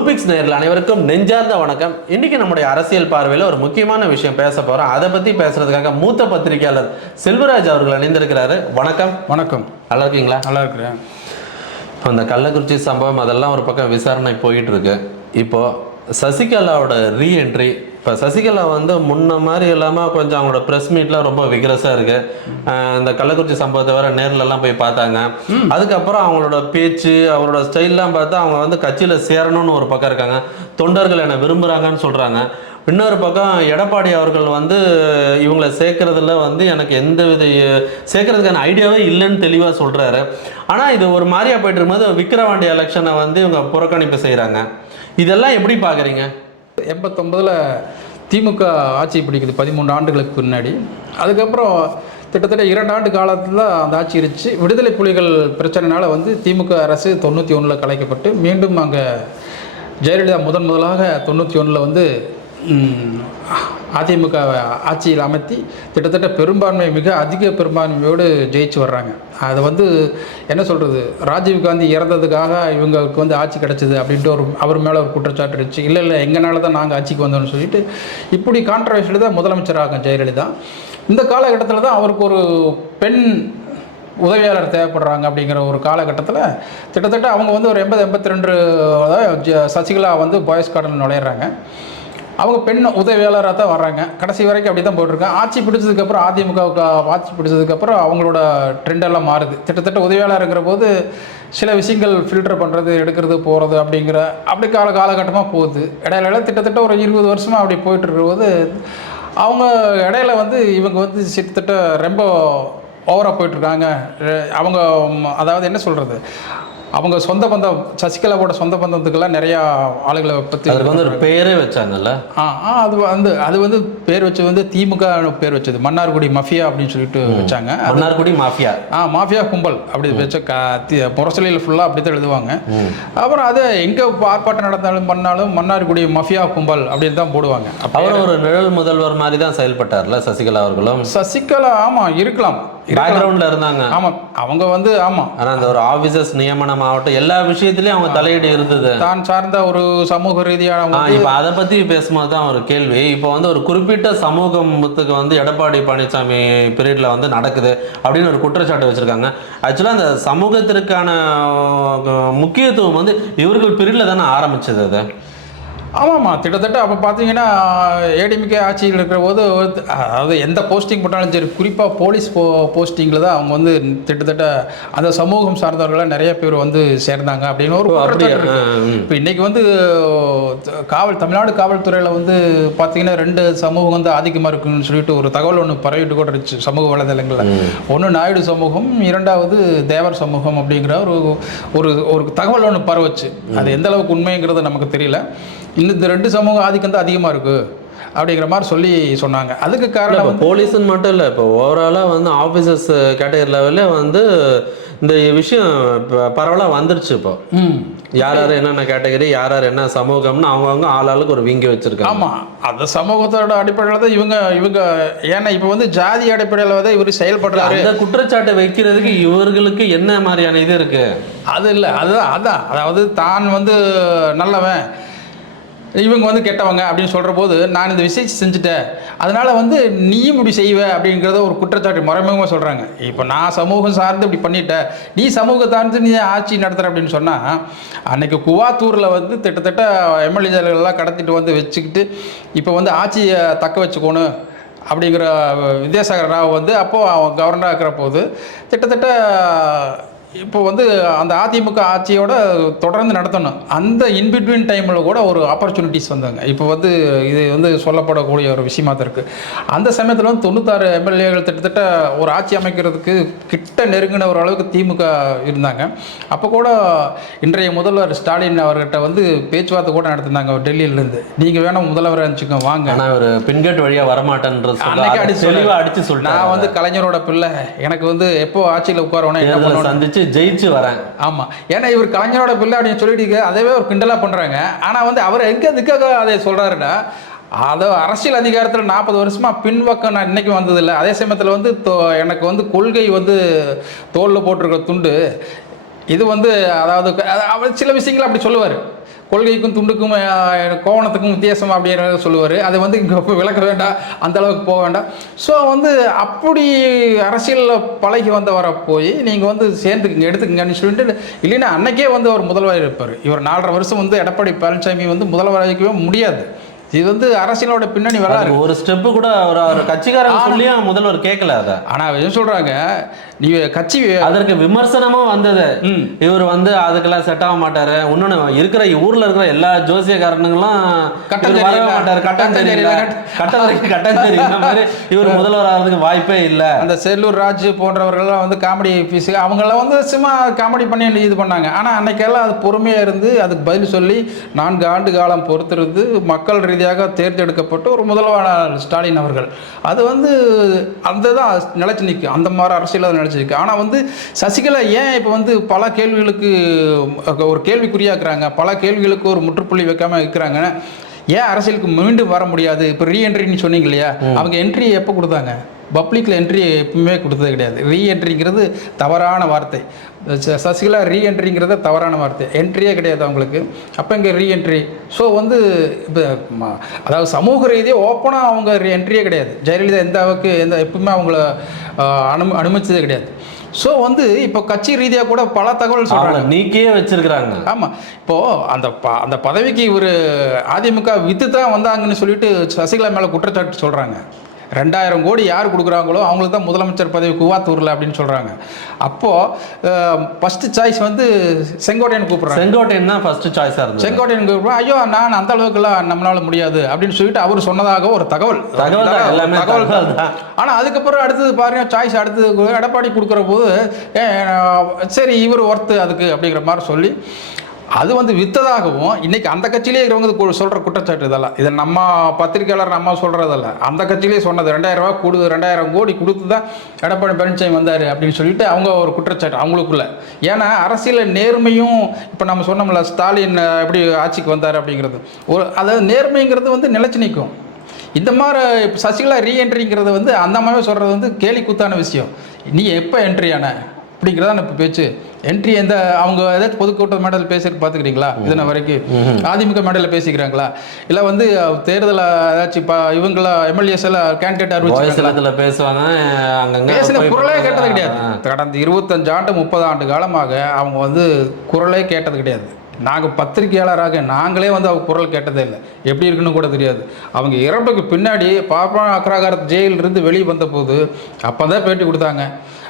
ப்ளூபிக்ஸ் நேரில் அனைவருக்கும் நெஞ்சார்ந்த வணக்கம். இன்னைக்கு நம்முடைய அரசியல் பார்வையில் ஒரு முக்கியமான விஷயம் பேச போறோம். அதை பத்தி பேசுறதுக்காக மூத்த பத்திரிகையாளர் செல்வராஜ் அவர்கள் இணைந்திருக்கிறாரு. வணக்கம். வணக்கம். நல்லா இருக்கீங்களா? நல்லா இருக்கிறேன். இப்போ இந்த கள்ளக்குறிச்சி சம்பவம் அதெல்லாம் ஒரு பக்கம் விசாரணை போயிட்டு இருக்கு. இப்போ சசிகலாவோட ரீஎன்ட்ரி இப்போ சசிகலா வந்து முன்ன மாதிரி இல்லாமல் கொஞ்சம் அவங்களோட ப்ரெஸ் மீட்லாம் ரொம்ப விக்ரஸாக இருக்கு. இந்த கள்ளக்குறிச்சி சம்பவத்தை வேற நேர்ல எல்லாம் போய் பார்த்தாங்க. அதுக்கப்புறம் அவங்களோட பேச்சு அவரோட ஸ்டைல்லாம் பார்த்தா அவங்க வந்து கட்சியில் சேரணும்னு ஒரு பக்கம் இருக்காங்க. தொண்டர்கள் என்னை விரும்புகிறாங்கன்னு சொல்கிறாங்க இன்னொரு பக்கம் எடப்பாடி அவர்கள் வந்து இவங்களை சேர்க்கறதுல வந்து எனக்கு எந்த வித சேர்க்கறதுக்கான ஐடியாவே இல்லைன்னு தெளிவாக சொல்கிறாரு ஆனால் இது ஒரு மாதிரியா போயிட்டு இருக்கும்போது விக்கிரவாண்டி எலெக்ஷனை வந்து இவங்க புறக்கணிப்பு செய்கிறாங்க இதெல்லாம் எப்படி பார்க்குறீங்க? எண்பத்தொம்பதில் திமுக ஆட்சி பிடிக்குது பதிமூணு ஆண்டுகளுக்கு முன்னாடி. அதுக்கப்புறம் கிட்டத்தட்ட இரண்டு ஆண்டு காலத்தில் அந்த ஆட்சி இருந்துச்சு. விடுதலை புலிகள் பிரச்சனைனால வந்து திமுக அரசு தொண்ணூற்றி ஒன்றில் கலைக்கப்பட்டு மீண்டும் அங்கே ஜெயலலிதா முதன் முதலாக தொண்ணூற்றி ஒன்றில் வந்து அதிமுக ஆட்சியில் அமர்த்தி கிட்டத்தட்ட பெரும்பான்மை மிக அதிக பெரும்பான்மையோடு ஜெயிச்சு வர்றாங்க. அது வந்து என்ன சொல்கிறது ராஜீவ்காந்தி இறந்ததுக்காக இவங்களுக்கு வந்து ஆட்சி கிடச்சிது அப்படின்ட்டு ஒரு அவர் மேலே ஒரு குற்றச்சாட்டு இருந்துச்சு. இல்லை இல்லை எங்களால் தான் நாங்கள் ஆட்சிக்கு வந்தோம்னு சொல்லிட்டு இப்படி கான்ட்ரவர்ஷியில் தான் முதலமைச்சராகும் ஜெயலலிதா. இந்த காலகட்டத்தில் தான் அவருக்கு ஒரு பெண் உதவியாளர் தேவைப்படுறாங்க அப்படிங்கிற ஒரு காலகட்டத்தில் கிட்டத்தட்ட அவங்க வந்து ஒரு எண்பது எண்பத்தி ரெண்டு சசிகலா வந்து பாய்ஸ் கார்டன் நுழையிறாங்க. அவங்க பெண் உதவியாளராக தான் வர்றாங்க. கடைசி வரைக்கும் அப்படி தான் போட்டிருக்காங்க ஆட்சி பிடிச்சதுக்கப்புறம் அதிமுகவுக்கு ஆட்சி பிடிச்சதுக்கப்புறம் அவங்களோட ட்ரெண்டெல்லாம் மாறுது. கிட்டத்தட்ட உதவியாளருங்கிற போது சில விஷயங்கள் ஃபில்டர் பண்ணுறது எடுக்கிறது போகிறது அப்படிங்கிற அப்படி கால காலகட்டமாக போகுது. இடையில கிட்டத்தட்ட ஒரு இருபது வருஷமாக அப்படி போயிட்டு இருக்கும்போது அவங்க இடையில வந்து இவங்க வந்து கிட்டத்தட்ட ரொம்ப ஓவராக போயிட்டுருக்காங்க. அவங்க அதாவது என்ன சொல்கிறது அவங்க சொந்த பந்தம் சசிகலாவோட சொந்த பந்தத்துக்கெல்லாம் நிறையா ஆளுகளை பற்றி அதுக்கு வந்து ஒரு பேரே வச்சாங்கல்ல? ஆ அது வந்து அது வந்து பேர் வச்சு வந்து திமுக பேர் வச்சது. மன்னார்குடி மஃபியா அப்படின்னு சொல்லிட்டு வச்சாங்க. மன்னார்குடி மாஃபியா. ஆ மாஃபியா கும்பல் அப்படி வச்ச புரசலையில் ஃபுல்லாக அப்படி தான் எழுதுவாங்க. அப்புறம் அது எங்கே ஆர்ப்பாட்டம் நடந்தாலும் பண்ணாலும் மன்னார்குடி மஃபியா கும்பல் அப்படின்னு தான் போடுவாங்க. அவர் ஒரு நிழல் முதல்வர் மாதிரி தான் செயல்பட்டார்ல சசிகலா அவர்களும்? சசிகலா ஆமாம் இருக்கலாம். பேக்ரவுண்ட்ல இருந்தாங்க. ஆமாம் அவங்க வந்து ஆமாம் ஆனா அந்த ஒரு ஆபீசர்ஸ் நியமனம் ஆகட்டும் எல்லா விஷயத்திலயும் அவங்க தலையீடு இருந்தது. தான் சார்ந்த ஒரு சமூக ரீதியான இப்ப அதை பத்தி பேசும்போது தான் ஒரு கேள்வி. இப்போ வந்து ஒரு குறிப்பிட்ட சமூகத்துக்கு வந்து எடப்பாடி பழனிசாமி பீரியட்ல வந்து நடக்குது அப்படின்னு ஒரு குற்றச்சாட்டு வச்சிருக்காங்க. ஆக்சுவலா அந்த சமூகத்திற்கான முக்கியத்துவம் வந்து இவர்கள் பீரியட்ல தானே ஆரம்பிச்சது அது? ஆமாம்மா கிட்டத்தட்ட அப்போ பார்த்தீங்கன்னா ஏடிமிகே ஆட்சியில் இருக்கிற போது அதாவது எந்த போஸ்டிங் போட்டாலும் சரி குறிப்பாக போலீஸ் போ போஸ்டிங்கில் தான் அவங்க வந்து கிட்டத்தட்ட அந்த சமூகம் சார்ந்தவர்களாக நிறைய பேர் வந்து சேர்ந்தாங்க அப்படின்னு ஒரு. இப்போ இன்னைக்கு வந்து காவல் தமிழ்நாடு காவல்துறையில் வந்து பார்த்தீங்கன்னா ரெண்டு சமூகம் வந்து ஆதிக்கமாக இருக்குன்னு சொல்லிட்டு ஒரு தகவல் ஒன்று பரவிட்டு கூட இருந்துச்சு சமூக வலைதளங்களில். ஒன்று நாயுடு சமூகம் இரண்டாவது தேவர் சமூகம் அப்படிங்கிற ஒரு ஒரு ஒரு தகவல் ஒன்று பரவச்சு. அது எந்த அளவுக்கு உண்மைங்கிறது நமக்கு தெரியல. இந்த ரெண்டு சமூக ஆதிக்கம் தான் அதிகமாக இருக்குது அப்படிங்கிற மாதிரி சொல்லி சொன்னாங்க. அதுக்கு காரணம் இப்போ போலீஸ்னு மட்டும் இல்லை இப்போ ஓவராலாக வந்து ஆஃபீஸர்ஸ் கேட்டகரி லெவலில் வந்து இந்த விஷயம் பரவலாக வந்துருச்சு இப்போ. யார் யார் என்னென்ன கேட்டகரி யார் யார் என்ன சமூகம்னு அவங்கவுங்க ஆளாளுக்கு ஒரு விங்கி வச்சிருக்காங்க. ஆமாம் அந்த சமூகத்தோட அடிப்படையில் தான் இவங்க இவங்க ஏன்னா இப்போ வந்து ஜாதி அடிப்படையில் தான் இவர் செயல்படுறாரு. அந்த குற்றச்சாட்டை வைக்கிறதுக்கு இவர்களுக்கு என்ன மாதிரியான இது இருக்கு? அது இல்லை அதுதான் அதான். அதாவது தான் வந்து நல்லவன் இவங்க வந்து கெட்டவங்க அப்படின்னு சொல்கிற போது நான் இந்த விஷயத்தை செஞ்சுட்டேன். அதனால் வந்து நீயும் இப்படி செய்வ அப்படிங்கிறத ஒரு குற்றச்சாட்டு முறைமுகமாக சொல்கிறாங்க இப்போ நான் சமூகம் சார்ந்து இப்படி பண்ணிட்டேன். நீ சமூகம் சார்ந்து நீ ஆட்சி நடத்துகிற அப்படின்னு சொன்னால் அன்னைக்கு குவாத்தூரில் வந்து கிட்டத்தட்ட எம்எல்ஏலாம் கடத்திட்டு வந்து வச்சுக்கிட்டு இப்போ வந்து ஆட்சியை தக்க வச்சுக்கணும் அப்படிங்கிற வித்யாசாகர் ராவ் வந்து அப்போது அவன் கவர்னராக இருக்கிற போது கிட்டத்தட்ட இப்போ வந்து அந்த அதிமுக ஆட்சியோட தொடர்ந்து நடத்தணும். அந்த இன்பிட்வீன் டைமில் கூட ஒரு ஆப்பர்ச்சுனிட்டிஸ் வந்தாங்க. இப்போ வந்து இது வந்து சொல்லப்படக்கூடிய ஒரு விஷயமா தான் இருக்குது அந்த சமயத்தில் வந்து தொண்ணூத்தாறு எம்எல்ஏகள் கிட்டத்தட்ட ஒரு ஆட்சி அமைக்கிறதுக்கு கிட்ட நெருங்கின ஒரு அளவுக்கு திமுக இருந்தாங்க. அப்போ கூட இன்றைய முதல்வர் ஸ்டாலின் அவர்கிட்ட வந்து பேச்சுவார்த்தை கூட நடத்தினாங்க டெல்லியிலேருந்து. நீங்கள் வேணும் முதல்வர் அனுப்பிச்சுக்கோங்க வாங்க. ஆனா ஒரு பின்கேட் வழியா வரமாட்டேன்றது அன்னைக்கு அடிச்சு அடிச்சு சொல்லிட்டாங்க நான் வந்து கலைஞரோட பிள்ளை. எனக்கு வந்து எப்போ ஆட்சியில் உட்காரணும் என்ன தேர்தலை பண்ணணும் ஜெயிச்சு வரேன். ஆமாம் ஏன்னா இவர் கலைஞரோட பிள்ளை அப்படின்னு சொல்லிட்டு அதவே ஒரு கிண்டலாக பண்ணுறாங்க ஆனால் வந்து அவர் எங்கே எதுக்காக அதை சொல்கிறாருன்னா அதை அரசியல் அதிகாரத்தில் நாற்பது வருஷமாக பின்பக்கம் நான் இன்றைக்கும் வந்ததில்லை. அதே சமயத்தில் வந்து தோ- எனக்கு வந்து கொள்கை வந்து தோலில் போட்டிருக்கிற துண்டு இது வந்து அதாவது அவர் சில விஷயங்கள் அப்படி சொல்லுவார். கொள்கைக்கும் துண்டுக்கும் கோவணத்துக்கும் வித்தியாசம் அப்படிங்கிறத சொல்லுவார்? அதை வந்து இங்கே விளக்க வேண்டாம். அந்த அளவுக்கு போக வேண்டாம். ஸோ வந்து அப்படி அரசியலில் பழகி வந்தவரை போய் நீங்கள் வந்து சேர்ந்துக்குங்க எடுத்துக்கங்கன்னு சொல்லிட்டு இல்லைன்னா அன்னைக்கே வந்து அவர் முதல்வர் இருப்பார். இவர் நாலரை வருஷம் வந்து எடப்பாடி பழனிசாமி வந்து முதல்வராகவே முடியாது. இது வந்து அரசியலோட பின்னணி வரலாறு. ஒரு ஸ்டெப் கூட அவர் கட்சிக்காரங்க சொல்லியும் முதல்வர் கேட்கல அதை. ஆனால் சொல்கிறாங்க கட்சி அதற்கு விமர்சனமும் வந்தது. இவர் வந்து அதுக்கெல்லாம் செட் ஆக மாட்டாரு. இன்னொன்னு இருக்கிற ஊர்ல இருக்கிற எல்லா ஜோசியக்காரனுங்களும் கட்டம் தெரியல. மாட்டாரு. கட்டம் தெரியல. கட்டம் கட்டம் தெரியல மாதிரி இவர் முதல்வர் ஆகிறதுக்கு வாய்ப்பே இல்ல. அந்த செல்லூர் ராஜு போன்றவர்கள்லாம் வந்து காமெடி பீஸு அவங்களாம் வந்து சும்மா காமெடி பண்ணி இது பண்ணாங்க. ஆனால் அன்னைக்கெல்லாம் அது பொறுமையாக இருந்து அதுக்கு பதில் சொல்லி நான்கு ஆண்டு காலம் பொறுத்திருந்து மக்கள் ரீதியாக தேர்ந்தெடுக்கப்பட்ட ஒரு முதல்வரான ஸ்டாலின் அவர்கள். அது வந்து அந்த தான் நிலச்சி நிற்கும் அந்த மாதிரி அரசியல் நிலச்சி நிற்கும் ஆனால் வந்து சசிகலா ஏன் இப்போ வந்து பல கேள்விகளுக்கு ஒரு கேள்விக்குறியாக்குறாங்க. பல கேள்விகளுக்கு ஒரு முற்றுப்புள்ளி வைக்காம இருக்கிறாங்கன்னா ஏன் அரசியலுக்கு மீண்டும் வர முடியாது? இப்போ ரீஎன்ட்ரின்னு சொன்னீங்க இல்லையா? அவங்க என்ட்ரி எப்போ கொடுத்தாங்க? பப்ளிக்கில் என்ட்ரி எப்பவுமே கொடுத்தது கிடையாது. ரீஎன்ட்ரிங்கிறது தவறான வார்த்தை. சசிகலா ரீஎன்ட்ரிங்கிறது தவறான வார்த்தை. என்ட்ரியே கிடையாது அவங்களுக்கு. அப்போ இங்கே ரீஎன்ட்ரி ஸோ வந்து இப்போ அதாவது சமூக ரீதியாக ஓப்பனாக அவங்க என்ட்ரியே கிடையாது. ஜெயலலிதா எந்த அளவுக்கு எந்த எப்பவுமே அவங்கள அனும அனுமதிச்சதே கிடையாது. ஸோ வந்து இப்போ கட்சி ரீதியாக கூட பல தகவல் சொல்கிறாங்க நீக்கியே வச்சிருக்கிறாங்க. ஆமாம் இப்போது அந்த ப அந்த பதவிக்கு இவர் அதிமுக வித்து தான் வந்தாங்கன்னு சொல்லிட்டு சசிகலா மேலே குற்றச்சாட்டு சொல்கிறாங்க ரெண்டாயிரம் கோடி யார் கொடுக்குறாங்களோ அவங்களுக்கு தான் முதலமைச்சர் பதவி குவாத்தூரில் அப்படின்னு சொல்கிறாங்க அப்போது ஃபஸ்ட்டு சாய்ஸ் வந்து செங்கோட்டையன் கூப்பிட்றாங்க. செங்கோட்டையன் தான் ஃபர்ஸ்ட் சாய்ஸா இருந்தது. செங்கோட்டையன் கூப்பிட்றோம் ஐயோ நான் அந்த அளவுக்குலாம் நம்மளால முடியாது அப்படின்னு சொல்லிட்டு அவர் சொன்னதாக ஒரு தகவல். தகவல் தகவல். ஆனால் அதுக்கப்புறம் அடுத்தது பாருங்க சாய்ஸ் அடுத்தது எடப்பாடி கொடுக்குற போது சரி இவர் ஒர்த்து அதுக்கு அப்படிங்கிற மாதிரி சொல்லி அது வந்து வித்ததாகவும் இன்னைக்கு அந்த கட்சியிலே இருக்கிறவங்க சொல்கிற குற்றச்சாட்டு இதெல்லாம். இதை நம்ம பத்திரிக்கையாளர் நம்ம சொல்கிறதல்ல அந்த கட்சியிலே சொன்னது ரெண்டாயிரம் ரூபா கொடு ரெண்டாயிரம் கோடி கொடுத்து தான் எடப்பாடி பழனிசாமி வந்தார் அப்படின்னு சொல்லிட்டு அவங்க ஒரு குற்றச்சாட்டு அவங்களுக்குள்ள. ஏன்னா அரசியல் நேர்மையும் இப்போ நம்ம சொன்னோம்ல ஸ்டாலின் எப்படி ஆட்சிக்கு வந்தார் அப்படிங்கிறது. ஒரு அதாவது நேர்மைங்கிறது வந்து நிலச்சி நிற்கும். இந்த மாதிரி சசிகலா ரீஎன்ட்ரிங்கிறது வந்து அந்த மாதிரி சொல்கிறது வந்து கேலி கூத்தான விஷயம். நீ எப்போ என்ட்ரி ஆன? அப்படிங்கிறதா இப்போ பேச்சு. என்ட்ரி எந்த அவங்க ஏதாச்சும் பொதுக்கூட்ட மேடையில் பேசிட்டு பார்த்துக்கிறீங்களா? இதன வரைக்கும் அதிமுக மேடையில் பேசிக்கிறாங்களா? இல்லை வந்து தேர்தலில் ஏதாச்சும் இப்போ இவங்கள எம்எல்ஏஸ் எல்லாம் கேண்டிடேட் வயசுலத்துல பேசுவாங்க பேசின குரலே கேட்டது கிடையாது. கடந்த இருபத்தஞ்சு ஆண்டு முப்பது ஆண்டு காலமாக அவங்க வந்து குரலே கேட்டது கிடையாது. நாங்கள் பத்திரிகையாளராக நாங்களே வந்து அவங்க குரல் கேட்டதே இல்லை. எப்படி இருக்குன்னு கூட தெரியாது. அவங்க இறப்புக்கு பின்னாடி பாப்பா அக்ராகாரத் ஜெயிலிருந்து வெளியே வந்தபோது அப்போ தான் பேட்டி கொடுத்தாங்க.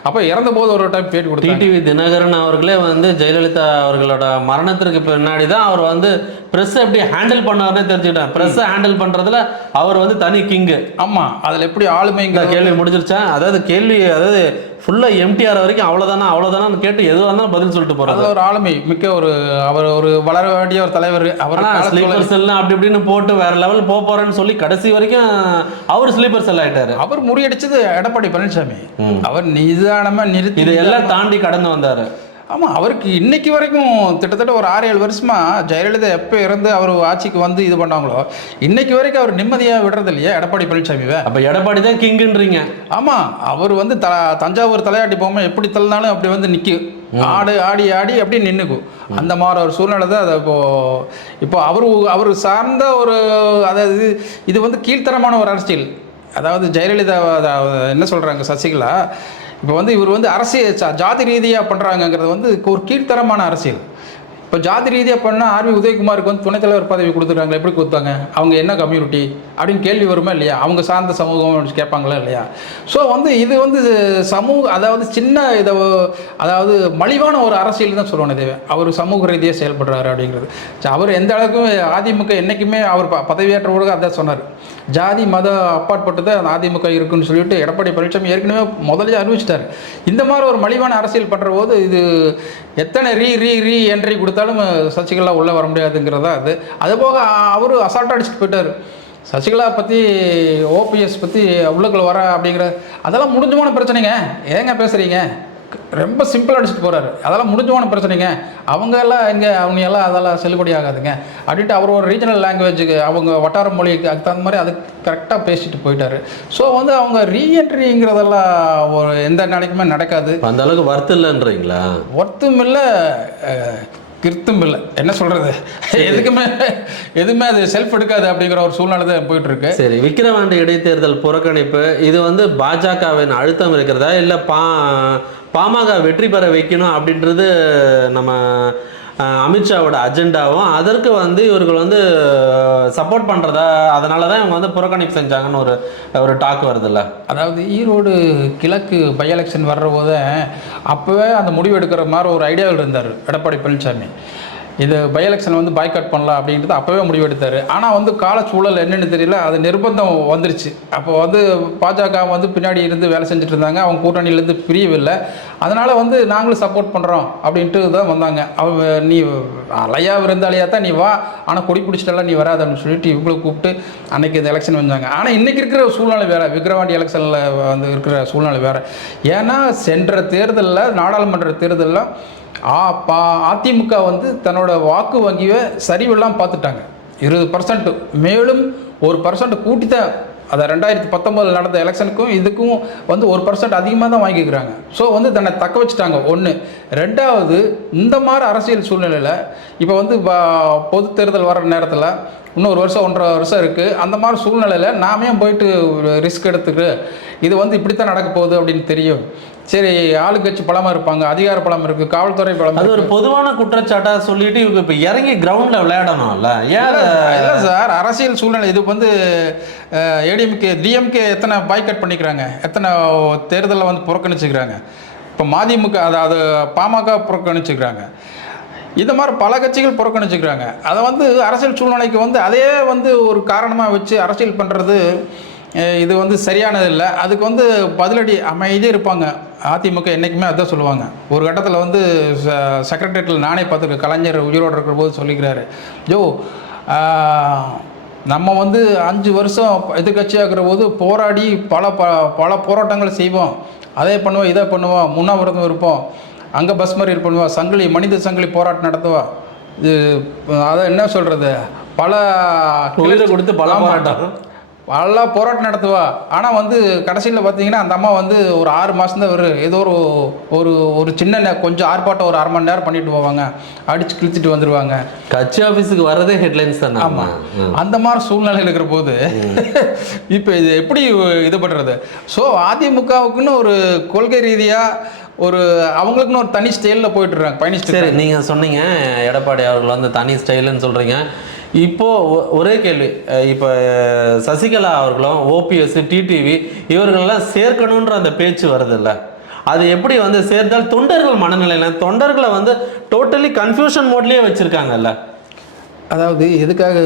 அப்போ இறந்த போது ஒரு டைம் பேட்டி கொடுத்தாங்க. டிடிவி தினகரன் அவர்களே வந்து ஜெயலலிதா அவர்களோட மரணத்திற்கு பின்னாடி தான் அவர் வந்து பிரஸ் எப்படி ஹேண்டில் பண்ணாருன்னு தெரிஞ்சுக்கிட்டேன் பிரஸ் ஹேண்டில் பண்றதுல அவர் வந்து தனி கிங்கு ஆமாம் அதில் எப்படி ஆளுமைங்கிற கேள்வி முடிஞ்சிருச்சா? அதாவது கேள்வி அதாவது ஃபுல்லா எம்டிஆர் வரைக்கும் அவ்வளவுதானா அவ்வளவுதானான்னு கேட்டு எதுவாக இருந்தாலும் பதில் சொல்லிட்டு அது ஒரு ஆளுமை மிக்க ஒரு அவர் ஒரு வளர வேண்டிய ஒரு தலைவர் அவர் ஸ்லீப்பர் செல் அப்படி இப்படின்னு போட்டு வேற லெவல் போக போறேன்னு சொல்லி கடைசி வரைக்கும் அவர் ஸ்லீப்பர் செல் ஆயிட்டாரு. அவர் முறியடிச்சது எடப்பாடி பழனிசாமி. அவர் நிதானமா நிறுத்தி இது எல்லாம் தாண்டி கடந்து வந்தாரு. ஆமாம் அவருக்கு இன்னைக்கு வரைக்கும் கிட்டத்தட்ட ஒரு ஆறு ஏழு வருஷமா ஜெயலலிதா எப்போ இறந்து அவர் ஆட்சிக்கு வந்து இது பண்ணாங்களோ இன்னைக்கு வரைக்கும் அவர் நிம்மதியாக விடுறது இல்லையா எடப்பாடி பழனிசாமிவை அப்ப எடப்பாடி தான் கிங்குன்றீங்க. ஆமாம் அவர் வந்து த தஞ்சாவூர் தலையாட்டி போகாமல் எப்படி தள்ளினாலும் அப்படி வந்து நிற்கும் ஆடு ஆடி ஆடி அப்படியே நின்றுக்கும் அந்த மாதிரி ஒரு சூழ்நிலை தான் அதை இப்போ இப்போ அவர் அவர் சார்ந்த ஒரு அதாவது இது வந்து கீழ்த்தரமான ஒரு அரசியல். அதாவது ஜெயலலிதா என்ன சொல்கிறாங்க சசிகலா இப்போ வந்து இவர் வந்து அரசியல் ஜாதி ரீதியாக பண்ணுறாங்கங்கிறது வந்து ஒரு கீழ்த்தரமான அரசியல். இப்போ ஜாதி ரீதியாக பண்ணால் ஆர்வி உதயகுமாருக்கு வந்து துணைத் தலைவர் பதவி கொடுத்துருக்காங்களா? எப்படி கொடுத்தாங்க? அவங்க என்ன கம்யூனிட்டி? அப்படின்னு கேள்வி வருமா இல்லையா? அவங்க சார்ந்த சமூகம் கேட்பாங்களா இல்லையா? ஸோ வந்து இது வந்து சமூக அதாவது சின்ன இதை அதாவது மலிவான ஒரு அரசியல் தான் சொல்லணும் இது. அவர் சமூக ரீதியாக செயல்படுறாரு அப்படிங்கிறது. அவர் எந்த அளவுக்கு அதிமுக என்றைக்குமே அவர் ப- பதவியேற்ற பிறகு அதான் சொன்னார். ஜாதி மத அப்பாற்பட்டு தான் அதிமுக இருக்குன்னு சொல்லிட்டு எடப்பாடி பழனிசாமி ஏற்கனவே முதலே அறிவிச்சிட்டார். இந்த மாதிரி ஒரு மலிவான அரசியல் பண்ணுற போது இது எத்தனை ரீ ரீ ரீ என்ட்ரி கொடுத்தாலும் சசிகலா உள்ளே வர முடியாதுங்கிறதா அது. அதுபோக அவர் அசால்ட்டாக அடிச்சுட்டு போயிட்டார். சசிகலா பற்றி ஓபிஎஸ் பற்றி உள்ளுக்குள்ள வர அப்படிங்கிற அதெல்லாம் முடிஞ்சமான பிரச்சனைங்க. ஏங்க பேசுகிறீங்க ரொம்ப சிம்பிள் அடிச்சுட்டு போகிறாரு அதெல்லாம் முடிஞ்சு போன பிரச்சனைங்க. அவங்க எல்லாம் எங்கே அவங்க எல்லாம் அதெல்லாம் செல்லுபடி ஆகாதுங்க. அப்படின்ட்டு அவர் ஒரு ரீஜனல் லாங்குவேஜுக்கு அவங்க வட்டார மொழிக்கு அதுக்கு தகுந்த மாதிரி அதுக்கு கரெக்டாக பேசிட்டு போயிட்டாரு. ஸோ வந்து அவங்க ரீஎன்ட்ரிங்கிறதெல்லாம் ஒரு எந்த நாளைக்குமே நடக்காது. அந்த அளவுக்கு வருத்தம் இல்லைன்றீங்களா? ஒர்த்தும் இல்லை கிருத்தும் இல்லை. என்ன சொல்கிறது எதுக்குமே எதுவுமே அது செல்ஃப் எடுக்காது அப்படிங்கிற ஒரு சூழ்நிலை தான் போயிட்டு இருக்கு சரி விக்கிரவாண்டி இடைத்தேர்தல் புறக்கணிப்பு இது வந்து பாஜகவின் அழுத்தம் இருக்கிறதா? இல்லை பா பாமக வெற்றி பெற வைக்கணும் அப்படின்றது நம்ம அமித்ஷாவோட அஜெண்டாவும் அதற்கு வந்து இவர்கள் வந்து சப்போர்ட் பண்ணுறதா அதனால தான் இவங்க வந்து புறக்கணிப்பு செஞ்சாங்கன்னு ஒரு ஒரு டாக் வருதுல்ல. அதாவது ஈரோடு கிழக்கு பை எலெக்ஷன் வர்ற போது அப்போவே அந்த முடிவு எடுக்கிற மாதிரி ஒரு ஐடியாவில் இருந்தார் எடப்பாடி பழனிசாமி. இது பை எலெக்ஷன் வந்து பாய்காட் பண்ணலாம் அப்படின்றது அப்போவே முடிவெடுத்தார். ஆனால் வந்து காலச்சூழல் என்னென்னு தெரியல. அது நிர்பந்தம் வந்துருச்சு. அப்போ வந்து பாஜக வந்து பின்னாடி இருந்து வேலை செஞ்சுட்டு இருந்தாங்க. அவங்க கூட்டணியிலேருந்து பிரியவில்லை. அதனால் வந்து நாங்களும் சப்போர்ட் பண்ணுறோம் அப்படின்ட்டு தான் வந்தாங்க. அவங்க நீ அலையா இருந்தாலையா தான் நீ வா. ஆனால் கொடி பிடிச்சிட்டெல்லாம் நீ வராத அப்படின்னு சொல்லிட்டு இவ்வளோ கூப்பிட்டு அன்னைக்கு இந்த எலெக்ஷன் வந்தாங்க. ஆனால் இன்றைக்கி இருக்கிற சூழ்நிலை வேறு. விக்ரவாண்டி எலெக்ஷனில் வந்து இருக்கிற சூழ்நிலை வேறு. ஏன்னா சென்ற தேர்தலில் நாடாளுமன்ற தேர்தலில் பா அதிமுக வந்து தன்னோட வாக்கு வங்கியை சரிவெல்லாம் பார்த்துட்டாங்க. இருபது பர்சன்ட் மேலும் ஒரு பர்சன்ட் கூட்டி தான் அதை ரெண்டாயிரத்தி பத்தொம்போதில் நடந்த எலெக்ஷனுக்கும் இதுக்கும் வந்து ஒரு பர்சன்ட் அதிகமாக தான் வாங்கிக்கிறாங்க ஸோ வந்து தன்னை தக்க வச்சுட்டாங்க. ஒன்று ரெண்டாவது இந்த மாதிரி அரசியல் சூழ்நிலையில் இப்போ வந்து ப- பொது தேர்தல் வர நேரத்தில் இன்னும் ஒரு வருஷம் ஒன்றரை வருஷம் இருக்குது அந்த மாதிரி சூழ்நிலையில் நாமே போயிட்டு ரிஸ்க் எடுத்துக்கு இது வந்து இப்படித்தான் நடக்க போகுது அப்படின்னு தெரியும். சரி ஆளுங்கட்சி பலமாக இருப்பாங்க அதிகார பலம் இருக்குது காவல்துறை பலம் அது ஒரு பொதுவான குற்றச்சாட்டா சொல்லிட்டு இவங்க இப்போ இறங்கி கிரவுண்டில் விளையாடணும்ல. ஏன் இல்லை சார் அரசியல் சூழ்நிலை இது வந்து ஏடிஎம்கே டிஎம்கே எத்தனை பாய்கட் பண்ணிக்கிறாங்க எத்தனை தேர்தலில் வந்து புறக்கணிச்சுக்கிறாங்க. இப்போ மதிமுக அதாவது பாமக புறக்கணிச்சுக்கிறாங்க. இந்த மாதிரி பல கட்சிகள் புறக்கணிச்சுக்கிறாங்க. அதை வந்து அரசியல் சூழ்நிலைக்கு வந்து அதே வந்து ஒரு காரணமாக வச்சு அரசியல் பண்ணுறது இது வந்து சரியானது இல்லை. அதுக்கு வந்து பதிலடி அமைதியாக இருப்பாங்க. அதிமுக என்றைக்குமே அதான் சொல்லுவாங்க. ஒரு கட்டத்தில் வந்து செக்ரட்டரியேட்டில் நானே பார்த்துருக்கேன் கலைஞர் உயிரோடு இருக்கிற போது சொல்லிக்கிறாரு. ஜோ நம்ம வந்து அஞ்சு வருஷம் எதிர்கட்சியாக இருக்கிற போது போராடி பல ப பல போராட்டங்களை செய்வோம். அதே பண்ணுவோம் இதை பண்ணுவோம் உண்ணாவிரதம் இருப்போம். அங்கே பஸ் மறியல் பண்ணுவோம் சங்கிலி மனித சங்கிலி போராட்டம் நடத்துவோம் இது அதை என்ன சொல்கிறது பல கொடுத்து பல. போராட்டம். பல போராட்டம் நடத்துவா. ஆனால் வந்து கடைசியில் பார்த்தீங்கன்னா அந்த அம்மா வந்து ஒரு ஆறு மாதம் தான் வரும் ஏதோ ஒரு ஒரு ஒரு சின்ன கொஞ்சம் ஆர்ப்பாட்டம் ஒரு அரை மணி நேரம் பண்ணிட்டு போவாங்க. அடிச்சு கிழிச்சிட்டு வந்துடுவாங்க கட்சி ஆஃபீஸுக்கு வர்றதே ஹெட்லைன்ஸ் தானே ஆமாம் அந்த மாதிரி சூழ்நிலை இருக்கிற போது இப்போ இது எப்படி இது பண்ணுறது ஸோ அதிமுகவுக்குன்னு ஒரு கொள்கை ரீதியாக ஒரு அவங்களுக்குன்னு ஒரு தனி ஸ்டைலில் போயிட்டுருக்காங்க பயணிச்சுட்டு சரி நீங்க சொன்னீங்க எடப்பாடி அவர்கள் வந்து தனி ஸ்டைலுன்னு சொல்றீங்க. இப்போ ஒ- ஒரே கேள்வி. இப்போ சசிகலா அவர்களும் ஓபிஎஸ் டிடிவி இவர்களெல்லாம் சேர்க்கணுன்ற அந்த பேச்சு வருது இல்ல அது எப்படி வந்து சேர்த்தால் தொண்டர்கள் மனநிலையில தொண்டர்களை வந்து டோட்டலி கன்ஃபியூஷன் மோட்லயே வச்சிருக்காங்கல்ல. அதாவது எதுக்காக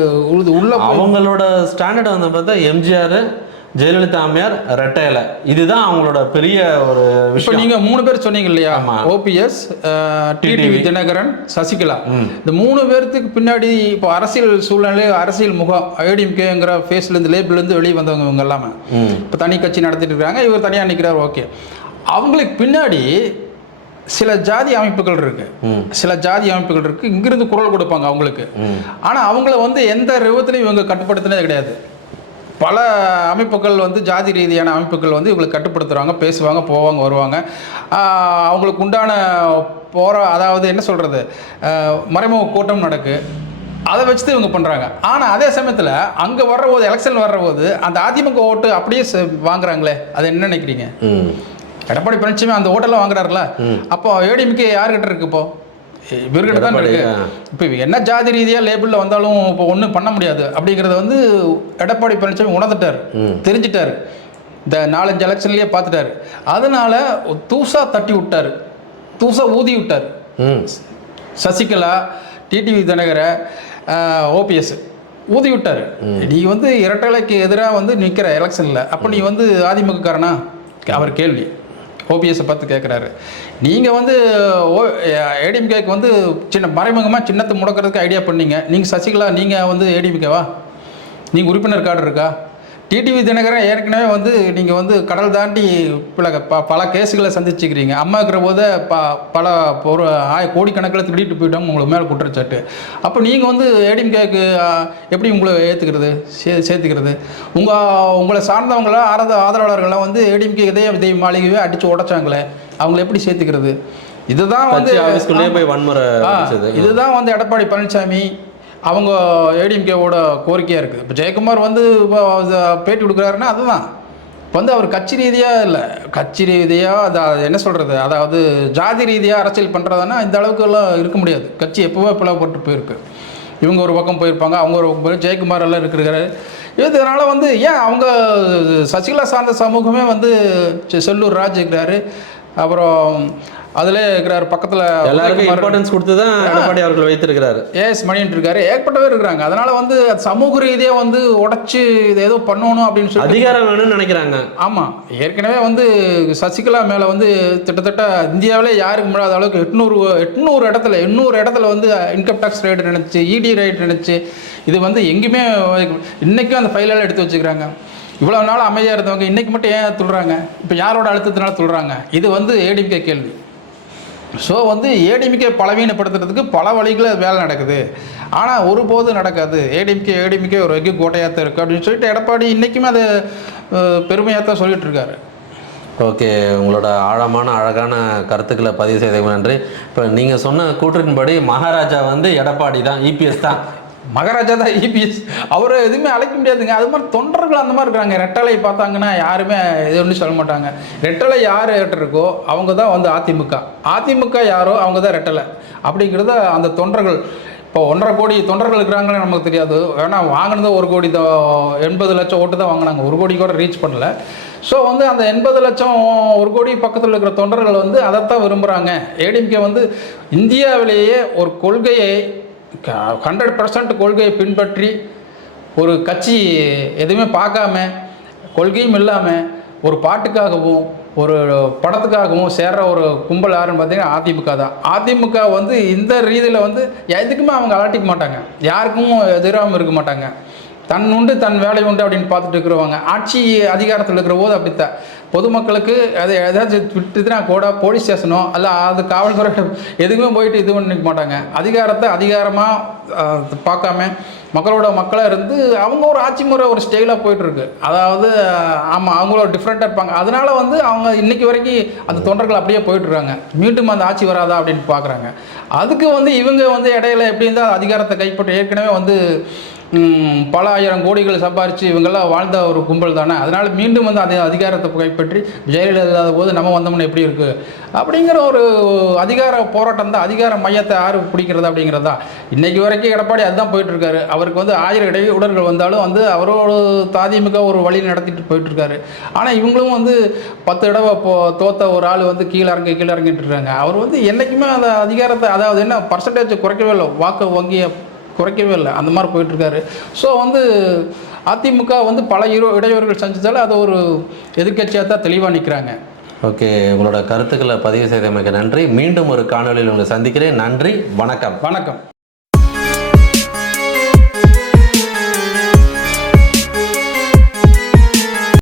உள்ள அவங்களோட ஸ்டாண்டர்ட் வந்து பார்த்தா எம்ஜிஆர் ஜெயலலிதா அம்மையார் ரெட்டையில இதுதான் அவங்களோட பெரிய ஒரு விஷயம் நீங்க மூணு பேர் சொன்னீங்க இல்லையா. ஓபிஎஸ் டிடிவி தினகரன் சசிகலா. இந்த மூணு பேர்த்துக்கு பின்னாடி இப்போ அரசியல் சூழ்நிலை அரசியல் முகம் ஏடிஎம்கேங்கிற ஃபேஸ்லேருந்து லேபிள்லேருந்து வெளியே வந்தவங்க இவங்க எல்லாமே. இப்போ தனி கட்சி நடத்திட்டு இருக்காங்க இவர் தனியாக நிற்கிறார் ஓகே அவங்களுக்கு பின்னாடி சில ஜாதி அமைப்புகள் இருக்கு. சில ஜாதி அமைப்புகள் இருக்கு இங்கிருந்து குரல் கொடுப்பாங்க அவங்களுக்கு. ஆனால் அவங்கள வந்து எந்த ரூபத்திலையும் இவங்க கட்டுப்படுத்தினது கிடையாது பல அமைப்புகள் வந்து ஜாதி ரீதியான அமைப்புகள் வந்து இவங்களை கட்டுப்படுத்துகிறாங்க பேசுவாங்க போவாங்க வருவாங்க. அவங்களுக்கு உண்டான போகிற அதாவது என்ன சொல்கிறது மறைமுக கூட்டம் நடக்கு. அதை வச்சு இவங்க பண்ணுறாங்க ஆனால் அதே சமயத்தில் அங்கே வர்ற போது எலெக்ஷன் வர்ற போது அந்த அதிமுக ஓட்டு அப்படியே வாங்குறாங்களே? அது என்ன நினைக்கிறீங்க? எடப்பாடி பழனிசாமி அந்த ஓட்டெல்லாம் வாங்குறாருல. அப்போ ஏடிஎம்கே யார்கிட்ட இருக்கு இப்போ? இவர்கிட்ட தான். இப்போ இவங்க என்ன ஜாதி ரீதியாக லேபிளில் வந்தாலும் இப்போ ஒன்றும் பண்ண முடியாது. அப்படிங்கிறத வந்து எடப்பாடி பழனிசாமி உணர்ந்துட்டார். தெரிஞ்சிட்டார். இந்த நாலஞ்சு எலெக்ஷன்லேயே பார்த்துட்டாரு அதனால தூசா தட்டி விட்டார். தூசா ஊதி விட்டார். சசிகலா டிடிவி தினகரை ஓபிஎஸ் ஊதி விட்டார். நீ வந்து இரட்டலைக்கு எதிராக வந்து நிற்கிற எலெக்ஷனில். அப்போ நீ வந்து அதிமுக காரனா அவர் கேள்வி. ஓபிஎஸ்ஸை பார்த்து கேட்குறாரு நீங்கள் வந்து ஓ ஏடிஎம்கேக்கு வந்து சின்ன மறைமுகமாக சின்னத்தை முடக்கிறதுக்கு ஐடியா பண்ணீங்க நீங்கள் சசிகலா நீங்கள் வந்து ஏடிஎம்கேவா நீங்கள் உறுப்பினர் கார்டு இருக்கா டிடிவி தினகரன் ஏற்கனவே வந்து நீங்கள் வந்து கடல் தாண்டி பல ப பல கேஸுகளை சந்திச்சுக்கிறீங்க அம்மா இருக்கிற போதே ப பல ஒரு ஆய கோடிக்கணக்கில் திருடிட்டு போயிட்டோம் உங்களுக்கு மேலே குற்றச்சாட்டு அப்போ நீங்கள் வந்து ஏடிஎம்கேக்கு எப்படி உங்களை ஏற்றுக்கிறது சே சேர்த்துக்கிறது உங்கள் உங்களை சார்ந்தவங்கள ஆராத ஆதரவாளர்கள்லாம் வந்து ஏடிஎம்கே இதய விதை மாளிகையே அடித்து உடைச்சாங்களே அவங்கள எப்படி சேர்த்துக்கிறது இதுதான் வந்து. போய் வன்முறை. இதுதான் வந்து எடப்பாடி பழனிசாமி அவங்க ஏடிஎம்கேவோட கோரிக்கையாக இருக்குது இப்போ ஜெயக்குமார் வந்து இப்போ பேட்டி கொடுக்குறாருன்னா அதுதான். இப்போ வந்து அவர் கட்சி ரீதியாக இல்லை. கட்சி ரீதியாக அது என்ன சொல்கிறது அதாவது ஜாதி ரீதியாக அரசியல் பண்ணுறதுன்னா இந்த அளவுக்குலாம் இருக்க முடியாது. கட்சி எப்போவோ பிளவுபட்டு போயிருக்கு. இவங்க ஒரு பக்கம் போயிருப்பாங்க அவங்க ஒரு பக்கம் ஜெயக்குமார் எல்லாம் இருக்கிறாரு. இதனால் வந்து ஏன் அவங்க சசிகலா சார்ந்த சமூகமே வந்து செ- செல்லூர் ராஜ் இருக்கிறாரு அப்புறம் அதிலே இருக்கிறார் பக்கத்தில் எல்லாருக்கும் இம்பார்ட்டன்ஸ் கொடுத்து தான் எடப்பாடி அவர்கள் வைத்திருக்கிறாரு. ஏஎஸ் மணின்னு இருக்காரு. ஏகப்பட்ட பேர் இருக்கிறாங்க. அதனால வந்து சமூக ரீதியாக வந்து உடைச்சு இதை ஏதோ பண்ணணும் அப்படின்னு சொல்லி அதிகாரம் வேணும்னு நினைக்கிறாங்க. ஆமாம் ஏற்கனவே வந்து சசிகலா மேலே வந்து கிட்டத்தட்ட இந்தியாவிலே யாருக்கு முடியாத அளவுக்கு எட்நூறு எட்நூறு இடத்துல எண்ணூறு இடத்துல வந்து இன்கம் டேக்ஸ் ரைடு நினச்சி இடி ரைடு நினச்சி இது வந்து எங்கேயுமே இன்றைக்கும் அந்த ஃபைலெல்லாம் எடுத்து வச்சுக்கிறாங்க. இவ்வளோ நாள் அமைதியாக இருந்தவங்க இன்றைக்கி மட்டும் ஏன் துள்ளுறாங்க? இப்போ யாரோட அழுத்தத்தினால துள்ளுறாங்க? இது வந்து ஏடிஎம்கே கேள்வி. ஸோ வந்து ஏடிஎம்கே பலவீனப்படுத்துறதுக்கு பல வழிகளில் வேலை நடக்குது. ஆனால் ஒருபோது நடக்காது. ஏடிஎம்கே ஏடிஎம்கே ஒரு வெகு கோட்டையாக தான் இருக்குது அப்படின்னு சொல்லிட்டு எடப்பாடி இன்றைக்குமே அதை பெருமையாக தான் சொல்லிட்டு இருக்காரு. ஓகே உங்களோட ஆழமான அழகான கருத்துக்களை பதிவு செய்ததுக்கு நன்றி. இப்போ நீங்கள் சொன்ன கூற்றின்படி மகாராஜா வந்து எடப்பாடி தான் இபிஎஸ் தான். மகாராஜா தான் இபிஎஸ் அவரை எதுவுமே அழைக்க முடியாதுங்க. அது மாதிரி தொண்டர்கள் அந்த மாதிரி இருக்கிறாங்க ரெட்டலை பார்த்தாங்கன்னா யாருமே இது ஒன்றும் சொல்ல மாட்டாங்க. ரெட்டலை யார் இருக்கோ அவங்க தான் வந்து அதிமுக. அதிமுக யாரோ அவங்க தான் ரெட்டலை. அப்படிங்கிறத அந்த தொண்டர்கள் இப்போ ஒன்றரை கோடி தொண்டர்கள் இருக்கிறாங்கன்னு நமக்கு தெரியாது. ஏன்னா வாங்கினது ஒரு கோடி தான் எண்பது லட்சம் ஓட்டு தான் வாங்கினாங்க. ஒரு கோடி கூட ரீச் பண்ணல. ஸோ வந்து அந்த எண்பது லட்சம் ஒரு கோடி பக்கத்தில் இருக்கிற தொண்டர்கள் வந்து அதைத்தான் விரும்புகிறாங்க ஏடிஎம்கே வந்து இந்தியாவிலேயே ஒரு கொள்கையை ஹண்ட்ரட் பர்சன்ட் கொள்கையை பின்பற்றி ஒரு கட்சி எதுவுமே பார்க்காம கொள்கையும் இல்லாமல் ஒரு பாட்டுக்காகவும் ஒரு படத்துக்காகவும் சேர்ற ஒரு கும்பல் யாருன்னு பார்த்தீங்கன்னா அதிமுக தான். அதிமுக வந்து இந்த ரீதியில் வந்து எதுக்குமே அவங்க அலட்டிக்க மாட்டாங்க. யாருக்கும் எதிராகவும் இருக்க மாட்டாங்க. தன் உண்டு தன் வேலை உண்டு அப்படின்னு பார்த்துட்டு இருக்கிறவங்க. ஆட்சி அதிகாரத்தில் இருக்கிற போது அப்படித்தான். பொதுமக்களுக்கு அது ஏதாச்சும் விட்டுதுன்னா கூட போலீஸ் ஸ்டேஷனோ அல்ல அது காவல்துறை எதுக்குமே போயிட்டு இது பண்ணிக்க மாட்டாங்க. அதிகாரத்தை அதிகாரமாக பார்க்காம மக்களோட மக்களாக இருந்து அவங்க ஒரு ஆட்சி முறை ஒரு ஸ்டைலாக போயிட்டுருக்கு அதாவது ஆமாம் அவங்களோட டிஃப்ரெண்ட்டாக இருப்பாங்க. அதனால வந்து அவங்க இன்னைக்கு வரைக்கும் அந்த தொண்டர்கள் அப்படியே போயிட்டுருக்காங்க மீண்டும் அந்த ஆட்சி வராதா அப்படின்னு பார்க்குறாங்க. அதுக்கு வந்து இவங்க வந்து இடையில எப்படி இருந்தால் அதிகாரத்தை கைப்பற்ற ஏற்கனவே வந்து பல ஆயிரம் கோடிகள் சம்பாரித்து இவங்கெல்லாம் வாழ்ந்த ஒரு கும்பல் தானே? அதனால் மீண்டும் வந்து அதே அதிகாரத்தை கைப்பற்றி ஜெயலலிதா இல்லாத போது நம்ம வந்தோம்னா எப்படி இருக்குது அப்படிங்கிற ஒரு அதிகார போராட்டம் தான் அதிகார மையத்தை யார் பிடிக்கிறது அப்படிங்கிறது? தான் இன்றைக்கி வரைக்கும் எடப்பாடி அதுதான் போயிட்டுருக்காரு. அவருக்கு வந்து ஆயிரம் இடையூடர்கள் வந்தாலும் வந்து அவரோட தாதிமுக ஒரு வழி நடத்திட்டு போயிட்டுருக்காரு. ஆனால் இவங்களும் வந்து பத்து தடவை இப்போ தோத்த ஒரு ஆள் வந்து கீழே இறங்கி கீழே இறங்கிட்டு இருக்காங்க. அவர் வந்து என்றைக்குமே அந்த அதிகாரத்தை அதாவது என்ன பர்சன்டேஜ் குறைக்கவே இல்லை. வாக்கு வங்கியை குறைக்கவே இல்லை. அந்த மாதிரி போயிட்டுருக்காரு. ஸோ வந்து அதிமுக வந்து பல இரு இடையூறுகள் செஞ்சதால அது ஒரு எதிர்க்கட்சியாக தான் தெளிவாக நிற்கிறாங்க ஓகே உங்களோட கருத்துக்களை பதிவு செய்தமைக்கு நன்றி. மீண்டும் ஒரு காணொளியில் உங்களை சந்திக்கிறேன். நன்றி வணக்கம். வணக்கம்.